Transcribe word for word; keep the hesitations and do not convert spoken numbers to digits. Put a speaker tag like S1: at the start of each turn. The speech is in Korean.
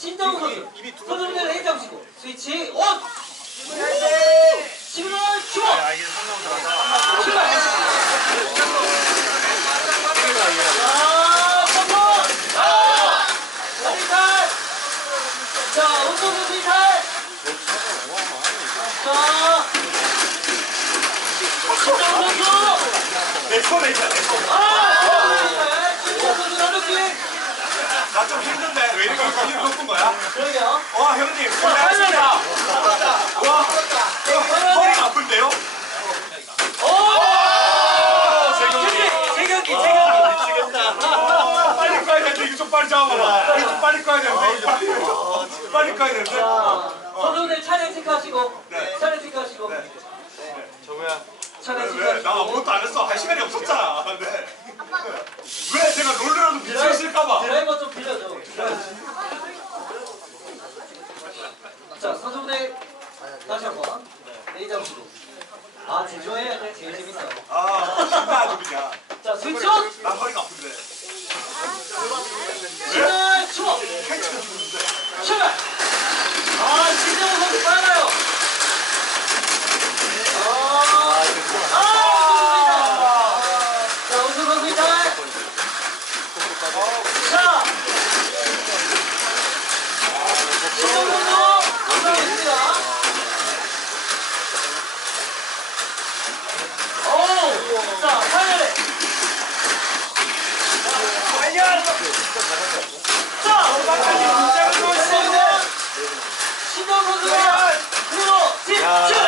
S1: 신정우 선수 손흥민을 해잡으시고 스위치 온! 시그널 주어! 출발! 자, 점프! 자, 서비탈! 자, 운동 서비탈! 자, 신정우 선수!
S2: 내 손에 있다, 내 손에.
S1: 아! 신정우 선수 나누기!
S2: 나 좀 힘든데 왜 이렇게 힘이 높은 거야?
S1: 그러게요.
S2: 와 형님
S1: 자,
S2: 고생하셨습니다. 와
S1: 자,
S2: 허리가 아픈데요?
S1: 오!
S2: 재경기
S1: 재경기, 재경기.
S2: 미치겠다. 빨리 꺼야 되는데 이거 좀 빨리 잡아봐. 이거 좀 빨리 꺼야 되는데 이거 빨리 빨리 꺼야 되는데.
S1: 자, 선수들 차례 체크하시고,
S2: 네.
S1: 차례 체크하시고,
S2: 네. 정우야.
S1: 차례
S2: 왜?
S1: 체크하시고.
S2: 나 아무것도 안 했어. 할 시간이 없었잖아. 네. 왜 제가 롤러라도 미치실까봐.
S1: 드라이버 좀 빌려줘. 자, 선수들 다시 한번 레이저 보시고. 아, 제조해야 돼. 제일 재밌어.
S2: 아 진짜 아주 그냥.
S1: 자, 스위치 온!
S2: 나 허리가 아픈데.
S1: 시그널 주어! 출발! 아, 신정우 선수 빨라요. 아, 아, 자, 우승 선수 이탈. 자, 신정우 선수 감사합니다. 오, 자, 파이널. 자, 신정우 선수가 프로 집중!